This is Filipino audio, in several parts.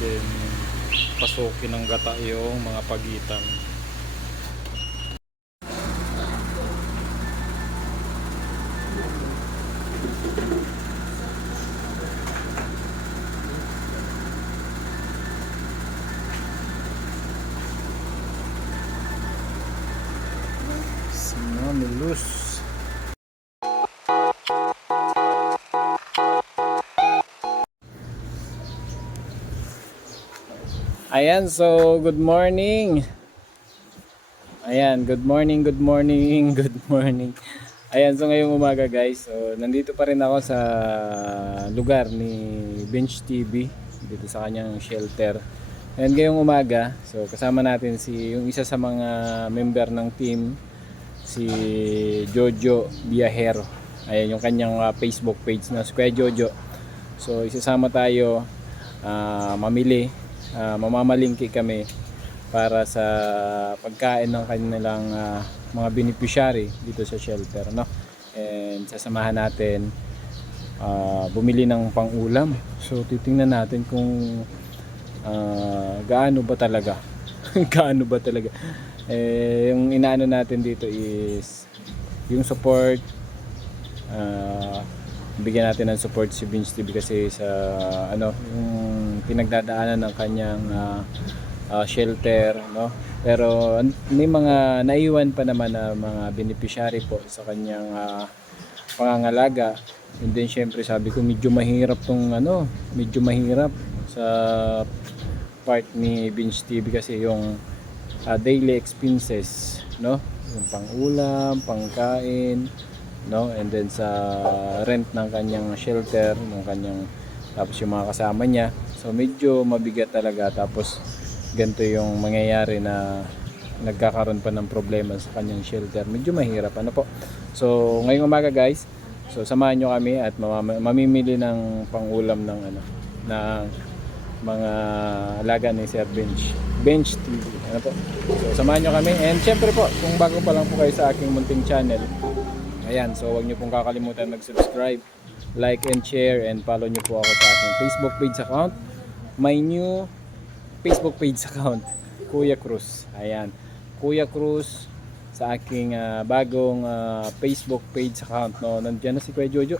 then pasukin ng gata yung mga pagitan. Sinamilus. Ayan, so good morning. Ayan, good morning, good morning, good morning. Ayan, so ngayong umaga guys, so nandito pa rin ako sa lugar ni Bench TV, dito sa kanyang shelter. And ngayong umaga, so kasama natin yung isa sa mga member ng team, si Jojo Viajero. Ayan yung kanyang Facebook page na Kuya Jojo. So isasama tayo mamili, mamamalingki kami para sa pagkain ng kanilang mga beneficiary dito sa shelter, no? And sasamahan natin bumili ng pang-ulam. So titingnan natin kung gaano ba talaga gaano ba talaga yung inaano natin dito is yung support. Bigyan natin ng support si Bench TV kasi sa yung pinagdadaanan ng kanyang shelter, no? Pero may mga naiwan pa naman na mga beneficiary po sa kanyang pangangalaga. And then syempre sabi ko medyo mahirap medyo mahirap sa part ni Bench TV kasi yung daily expenses, no? Yung pang-ulam, pangkain, no? And then sa rent ng kanyang shelter, ng kanyang, tapos yung mga kasama niya. So medyo mabigat talaga, tapos ganito yung mangyayari na nagkakaroon pa ng problema sa kanyang shelter. Medyo mahirap, ano po. So ngayong umaga guys, so samahan nyo kami at mamimili ng pang-ulam ng ng mga alaga ni Sir Bench TV, ano po. So samahan nyo kami, and syempre po kung bago pa lang po kayo sa aking munting channel, ayan, so huwag nyo pong kakalimutan mag-subscribe, like and share, and follow nyo po ako sa aking Facebook page account, my new Facebook page account, Kuya Cruz. Ayan, Kuya Cruz sa aking bagong Facebook page account, no? Nandiyan na si Kuya Jojo.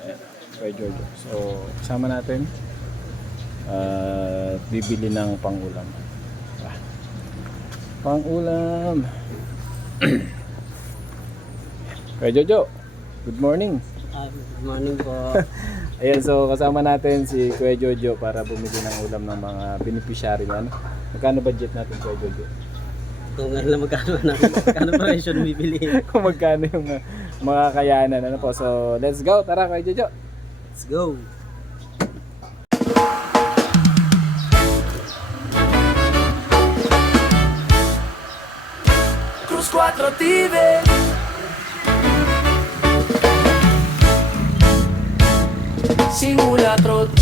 Ayan, Kuya Jojo. So kasama natin bibili ng pang-ulam. Pang-ulam. Kuya Jojo, good morning. Good morning po. Ayan, so kasama natin si Kuya Jojo para bumili ng ulam ng mga beneficiary niya. Magkano budget natin, Kuya Jojo? Kung alam magkano presyo na bibili. Kung magkano yung mga kakayanan, ano po. So let's go, tara Kuya Jojo. Let's go. Cruz 4 TV. Simula trot.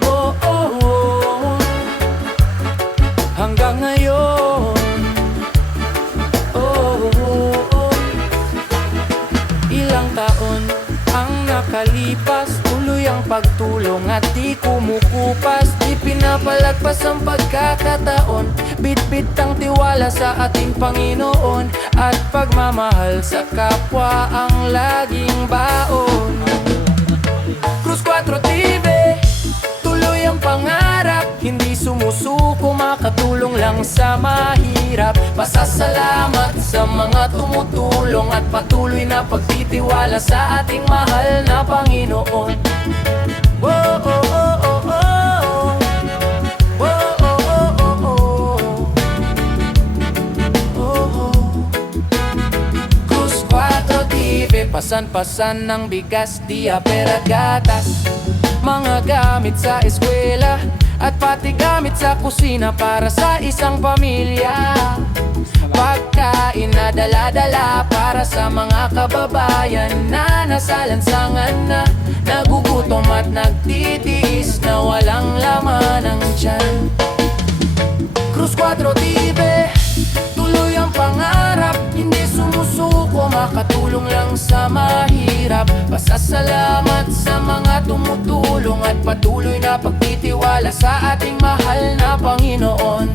Oh, oh, oh. Hanggang ngayon. Oh, oh, oh. Ilang taon ang nakalipas, tuloy ang pagtulong at di kumukupas. Di pinapalagpas ang pagkakataon, bitbit ang tiwala sa ating Panginoon, at pagmamahal sa kapwa ang laging baon. Cruz 4 TV, tuloy ang pangarap, hindi sumusuko, makatulong lang sa mahirap. Pasasalamat sa mga tumutulong at patuloy na pagtitiwala sa ating mahal na Panginoon. Whoa, oh, oh, oh, oh. Whoa, oh, oh, oh, oh. Oh, oh. Cruz 4 TV, pasan-pasan ng bigas, diaper at gatas, mga gamit sa eskwela, at pati gamit sa kusina para sa isang pamilya. Pagkain na dala-dala para sa mga kababayan na nasa lansangan na, nagugutom at nagtitiis na walang laman ang tiyan. Cruz 4 TV, tuloy ang pangarap, hindi sumusuko, makatulong lang sa mahirap. mahirap. Pasasalamat sa mga tumutulong at patuloy na pagtitiwala sa ating mahal na Panginoon.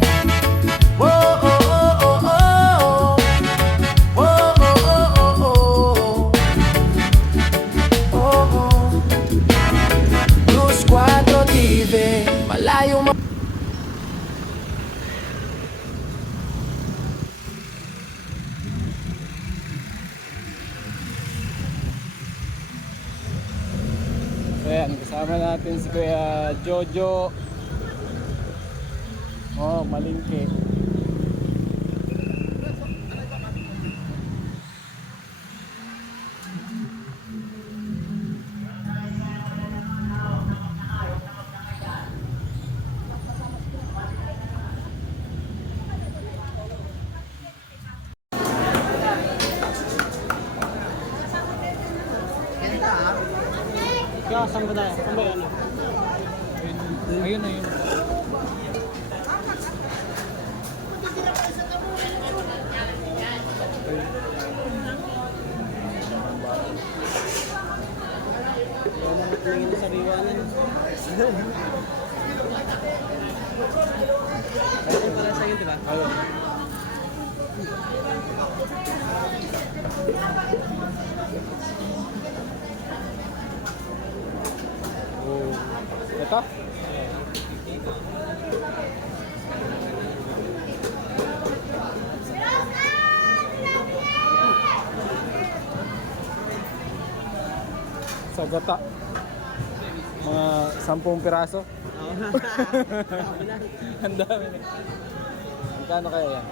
Whoa, oh, oh, oh, oh. Whoa, oh, oh, oh, oh. Oh, oh. Luz 4 TV, malayo So yan, kasama natin si Kuya Jojo. Oh, malingki. Kaya, saan ba tayo? Saan ba yan? Ayun, ayun. Kaya naman tumingin sa riwanan. Ayun para sa'yo, di ba? Ayun. Oh. Ito? Sa gata. Mga 10 piraso. Oo. Ang dami na. Magkano kaya yan?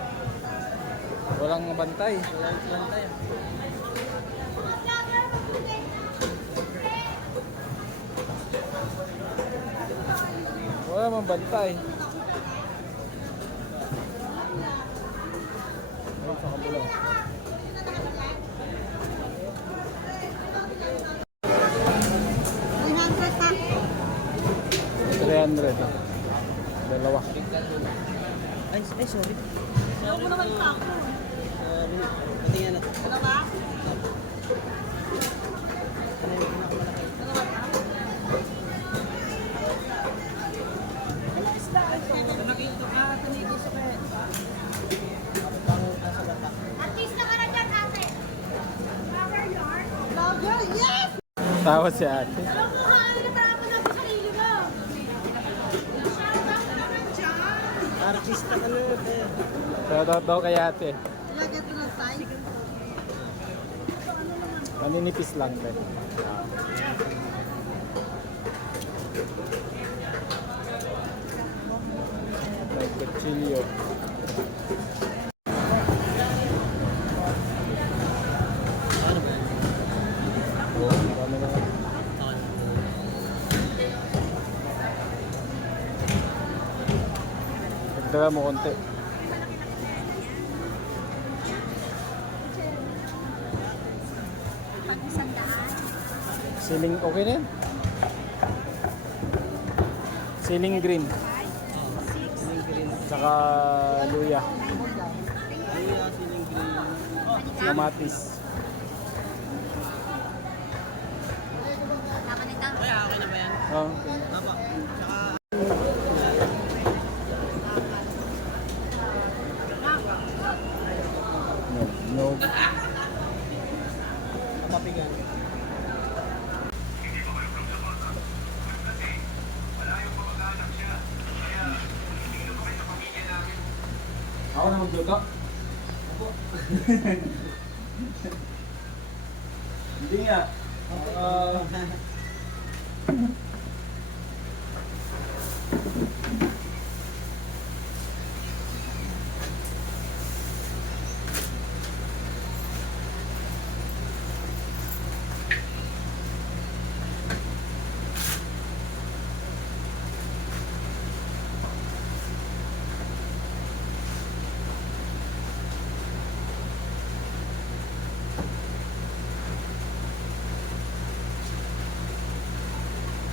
Walang bantay. Walang bantay. Wala mang bantay. Ayun sa kabila. $300. Dalawa. Ay, sorry. Huwag mo naman pa ako. Patingin natin. Dalawa? Artista ka na dyan, ate. Flower yard. Flower, yes! Tawa si ate. Alam mo, ano na para mo na sa sarili mo? Shout out naman dyan. Artista ka na. Shoutout daw kay ate. Lagyan ko ng sign. Maninipis lang din. May kutsilyo. Ano ba yan? Ano na? Dagdagan mo konti. Ceiling okay na yan? Ceiling green. Siling green. Tsaka luya. Luya, siling green. Kamatis. Kaya, okay na ba yan? Oh, Tama. Tsaka, no. kapapigan. Ako na magluto? Hindi nga.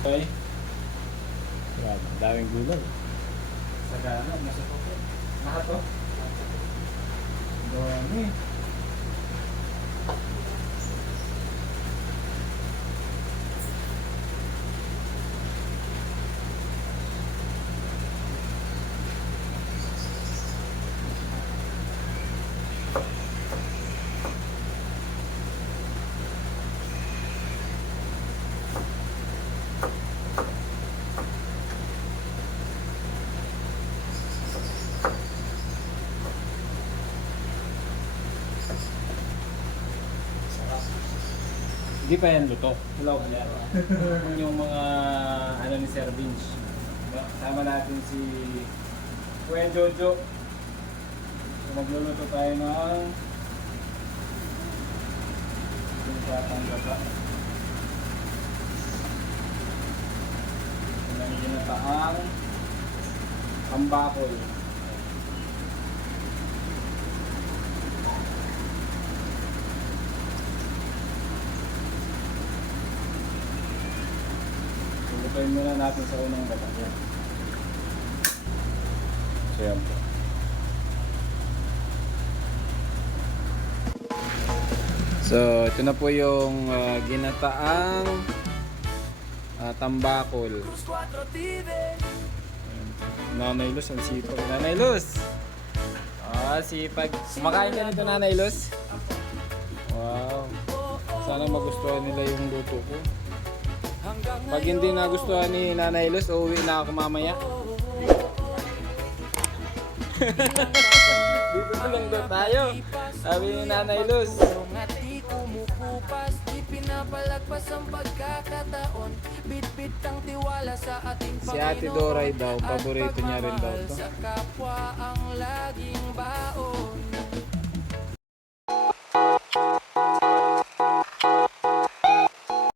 Okay. Yan, daming gulay. Sagana, nasa kopo. Lahat to. Dami. Hindi pa yan luto. Hello, yan. Yung mga ano ni Sir Vince. Kasama natin si Kuya Jojo. So, magluluto tayo ng yung patang gata. Yung ginataang ambakol. Lutuin muna natin sa unang gata. Yan. So yan po. So ito na po yung ginataang tambakol. Nanay Luz, ang sipag. Nanay Luz! Sipag. Kumakain ka nito, Nanay Luz? Wow. Sana magustuhan nila yung luto ko. Pag hindi nagustuhan ni Nanay Luz, uuwi na ako mamaya. Dito na lang daw tayo. Sabi ni Nanay Luz. At di kumukupas, di pinapalagpas ang pagkakataon. Bit-bit ang tiwala sa ating Panginoon. Si Ate Doray daw, paborito niya rin daw to. Sa kapwa ang laging baon.